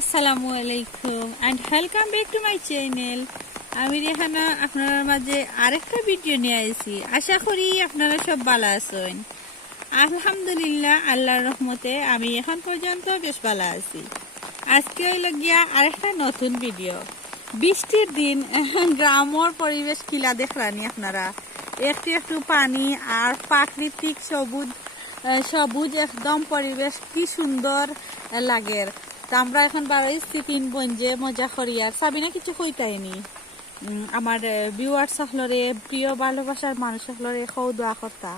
আসসালামু আলাইকুম and welcome back to my channel. আমি রেহানা আপনার মাঝে আরেকটা ভিডিও নিয়ে আইছি। আশা করি আপনারা সব ভালো আছেন। আলহামদুলিল্লাহ, আল্লাহর রহমতে আমি এখন পর্যন্ত বেশ ভালো আছি। আজকে হইল গিয়া আরেকটা নতুন ভিডিও। বৃষ্টির দিন গ্রামের পরিবেশ কিলা দেখলানি আপনারা। একটু একটু পানি আর প্রাকৃতিক সবুজ সবুজ একদম পরিবেশ কি সুন্দর লাগে। তা আমরা এখন বাড়াইছি তিন বঞ্জে মজা করি। আর সাবিনা কিছু কইতাইনি। আমার ভিউয়ার্স হলরে প্রিয় ভালোবাসার মানুষ হলরে খৌ দোয়া করতা।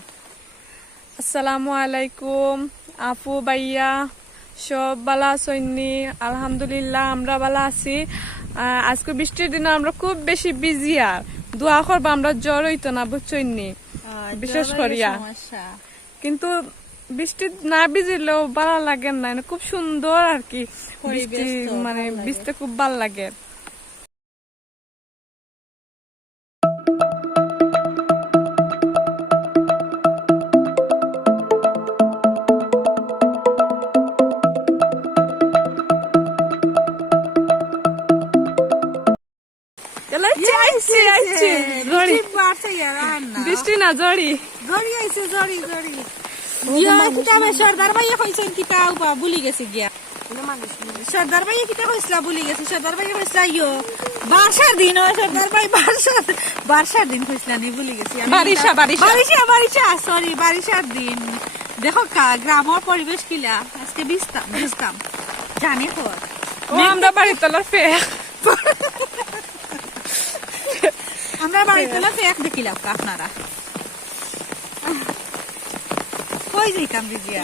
আসসালামু আলাইকুম আপু ভাইয়া, সব ভালো আছেননি? আলহামদুলিল্লাহ আমরা ভালো আছি। আজকে বৃষ্টির দিনে আমরা খুব বেশি বিজি। আর দোয়া করবো আমরা জ্বর হইতো না, বুঝছইনি বিশেষ করিয়া। কিন্তু বৃষ্টি না ভিজিলেও ভালো লাগে না, খুব সুন্দর আর কি বৃষ্টি, মানে ভিজতে খুব ভালো লাগে। বৃষ্টি না জড়ি সর্দার ভাইয়া কইছেন কিতা ভুলি গেছি গিয়া। সর্দার ভাইয়া কিতা কইসলা ভুলি গেছি। সর্দার ভাইয়া কইসলা বার্ষার দিন, সর্দার ভাই বার্ষার দিন কইসলা নি, ভুলি গেছি। সরি, বারিশার দিন। দেখো গ্রামের পরিবেশ কিলা আজকে বুঝতাম জানি খবর। আমরা বাড়ির তলার আমরা বাড়ির তলার ফেক দেখিলাম আপনারা কই যাইতাম দিদিয়া।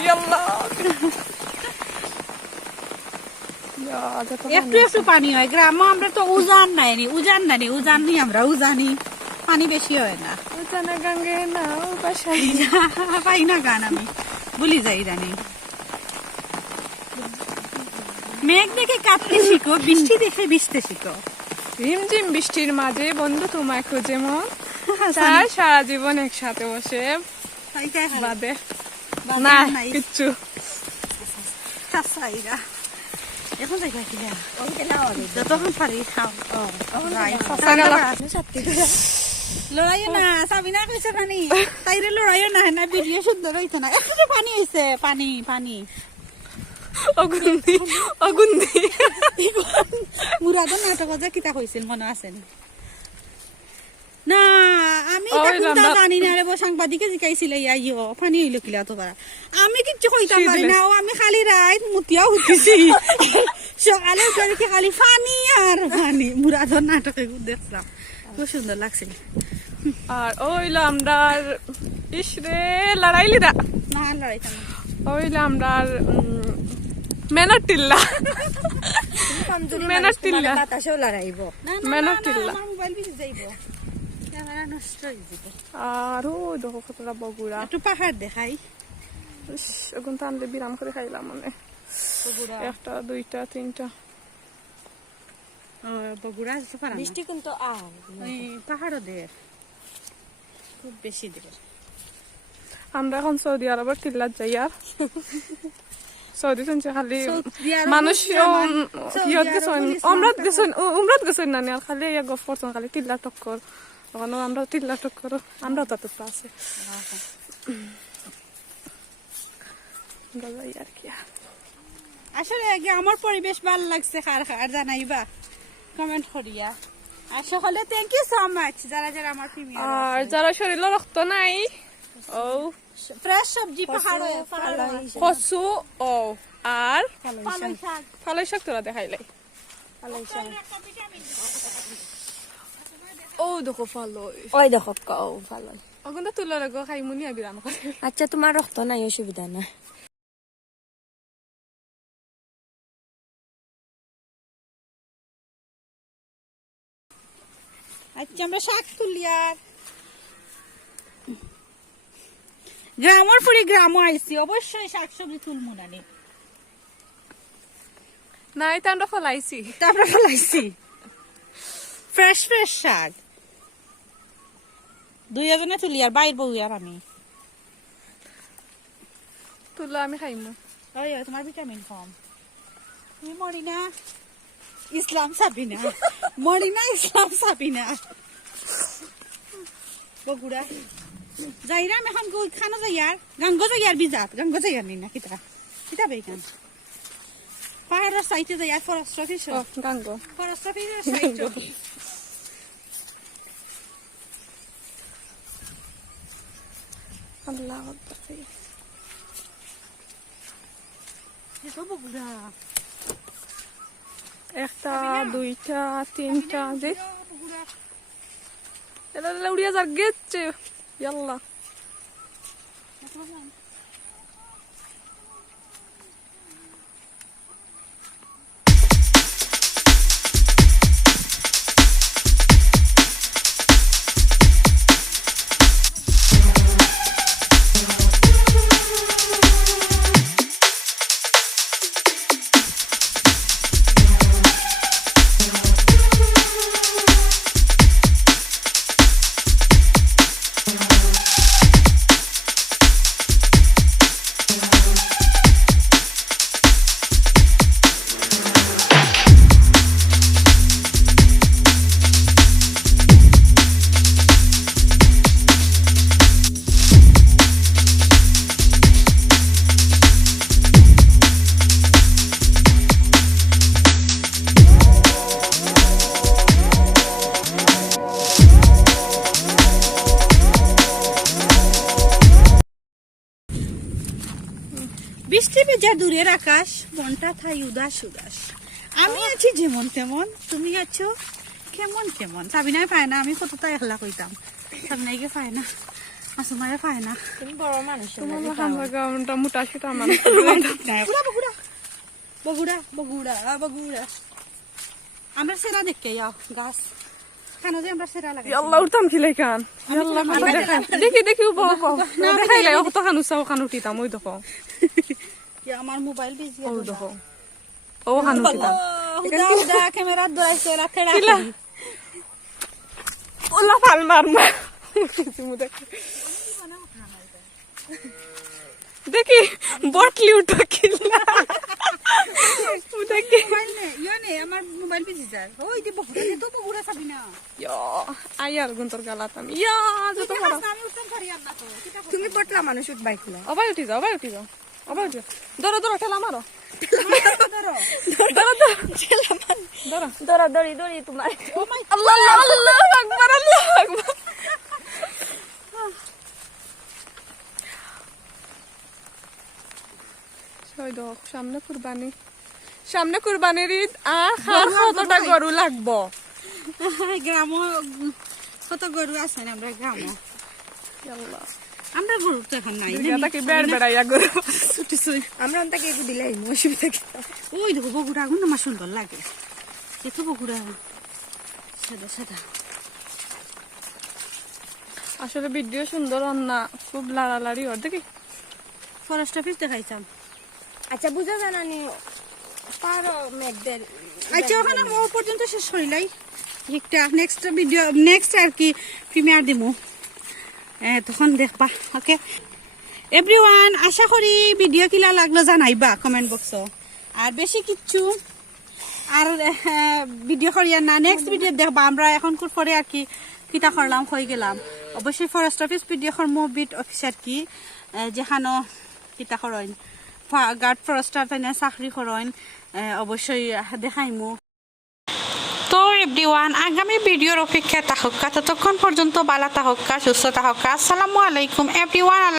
একটু একটু পানি হয় গ্রামে। আমরা তো উজান নি আমরা উজানি পানি বেশি হয় না। উজানা গাঙ্গে না পাই না গান, আমি ভুলি যাই জানি। মেঘ দেখে কাঁদতে শিখো, বৃষ্টি দেখে ভিজতে শিখো। রিমঝিম বৃষ্টির মাঝে বন্ধু তোমায় খুঁজে মন, তার সারা জীবন একসাথে বসে বাদে না কিচ্ছু। এখন যতক্ষণ পারি খাও। লড়াইও না, সাবিনা কইছে পানি তাইরে লড়াইও না, না ভিডিও সুন্দর হইতো না। একটু পানি হইছে, পানি অগুন্দি মুরাদর নাটক যে কিতা কইছিল মনে আছে না? আমি জানি না রে, সাংবাদিকে জিকাইছিল ইয়ো পানি হইল কিলা তো তারা। আমি কিচ্ছু কইতাম পারি না। আমি খালি রাত মুতিয়াও উঠেছি, সকালে উঠে কি খালি পানি আর পানি। মুরাদর নাটকে দেখলাম, খুব সুন্দর লাগছিল। আর ওইলো আমরা ইসরে লড়াইলিরা না লড়াইতাম না। ওইলো আমরা মেনাটিল্লা বাতাসেও লড়াইব মেনাটিল্লা। মোবাইল ভিজে যাইব, ক্যামেরা নষ্ট হয়ে যাবে। আর ওই দেখো কতটা বগুড়া। একটু পাহাড় দেখাই। এখন তো আনলে বিরাম করে খাইলাম, মানে একটা দুইটা তিনটা বগুড়া বৃষ্টি কিন্তু পাহাড়ও দেয় খুব বেশি দেয়। আমরা এখন সৌদি আরবের টিল্লাত যাই। আর সৌদি শুনছে খালি মানুষ উমরাত গেছেন না, আর খালি গফ করছেন খালি টিল্লা টক্কর। ওখানে আমরা টিল্লা টক্কর, আমরা তাতে আছে আর কি। আসলে আমার পরিবেশ ভালো লাগছে, কার জানাইবা কমেন্ট করিয়া। আর সকলে থ্যাংক ইউ সো মাচ যারা যারা আমার প্রিমিয়ার। আর যারা শরীরে রক্ত নাই, ও ফ্রেশ সবজি পাহাড় কচু, ও আর পালং শাক তোরা দেখাইলাই। ও দেখো ওই দেখো ভালো। ওখান তো তুলার গো খাইমুনি বিরাম করে। আচ্ছা, তোমার রক্ত নাই, অসুবিধা না। আচ্ছা, আমরা শাক তুলি। আর গ্রামের ফুরি গ্রামও আইসি, অবশ্যই শাক সবজি তুলমু না নি। নাই তো আমরা ফলাইছি, ফ্রেশ শাক দুই জনে তুলি। আর বাইর বউ আর আমি তুলা আমি খাইমু। তোমার ভিটামিন কম। মরিনা ইসলাম সাবিনা মরিনা ইসলাম সাবিনা বগুড়া যাইরাম এখন খানো যাইয়ার গাঙ্গ যাইয়ার বিজাত গাঙ্গ যাইয়ার নি না কিতা কিতা বেগান পাহাড়ের সাইটে যাইয়ার ফরেস্ট অফিস ও গাঙ্গ ফরেস্ট অফিসের সাইটে আল্লাহ আকবার তো বগুড়া একটা দুইটা তিনটা যে বগুড়া এটা উড়িয়া যার গেছে ইয়াল্লা বৃষ্টি ভেজা দূরের আকাশ মনটা থাই উদাস উদাস আমি আছি যেমন তেমন তুমি আছো কেমন কেমন সাবিনাই পায় না আমি কতটা একলা কইতাম সাবিনাইকে পায় না আসমারে পায় না তুমি বড় মানুষ তোমার হামলা মোটা সেটা মানুষ বগুড়া বগুড়া বগুড়া বগুড়া বগুড়া আমরা সেরা দেখে যাও গাছ কেন যে আমরা সেরা লাগাই ইয়াল্লা উঠতাম খিলাই খান ইয়াল্লা কত দেখান দেখি দেখি উপর না দেখাইলে কত খান উসাও খান উঠিতাম ওই দেখো কি আমার মোবাইল বিজি ওই দেখো ও খান উঠিতাম উদা ক্যামেরা ধরাইছে রাখড়া কিলা ওলা ফাল মার মার দেখি বটলি উঠো কিলা দেখি মোবাইল নে ইয়ে নে আমার মোবাইল বিজি যায় ওই যে বগুড়া তো বগুড়া সাবিনা আয়ার গুন্তর গালাতাম ইয়া যত বড় আমি উঠতাম পারি না তো কিটা তুমি পটলা মানুষ উঠবাই খুলা অবাই উঠি যাও অবাই উঠি যাও অবাই উঠি যাও ধরো ধরো ঠেলা মারো ধরো ধরো ধরো দৌড়া দৌড়ি দৌড়ি তোমার আল্লাহ আল্লাহ আকবার আল্লাহ আকবার ছয় দক সামনে কুরবানির ঈদ আর কতটা গরু লাগবো গ্রাম কত গরু আছে না আমরা গ্রাম আল্লাহ আমরা গরু তো এখন নাই দুনিয়াটা কি বেড় বেড়াইয়া গরু ছুটিছই আমরা তাকে একটু দিলাই অসুবিধা কি ওই দেখো বগুড়া আগুন আমার সুন্দর লাগে এত বগুড়া সাদা সাদা আসলে ভিডিও সুন্দর না খুব লাড়ালাড়ি ওর দেখি ফরেস্ট অফিস দেখাইতাম আচ্ছা বুঝা জানানি পারো মেঘদের আচ্ছা ওখানে ও পর্যন্ত শেষ হইলাই একটা নেক্সট ভিডিও নেক্সট আর কি প্রিমিয়ার দিমু তখন দেখবা ওকে এভরিওয়ান আশা করি ভিডিও কিলা লাগলো জানাইবা কমেন্ট বক্স আর বেশি কিচ্ছু আর ভিডিও করিয়া না নেক্সট ভিডিও দেখবা আমরা এখন পরে আর কি কিতা করলাম হয়ে গেলাম অবশ্যই ফরেস্ট অফিস ভিডিও করমু বিট অফিসার কি যেখানো কিতা করেন গার্ড ফরেস্টার তাই চাকরি করেন অবশ্যই দেখাইমু তো এভরিওয়ান আগামী ভিডিওর অপেক্ষা থাকুক ততক্ষণ পর্যন্ত ভালো থাকুক সুস্থ থাকুক আসসালামু আলাইকুম এভরিওয়ান।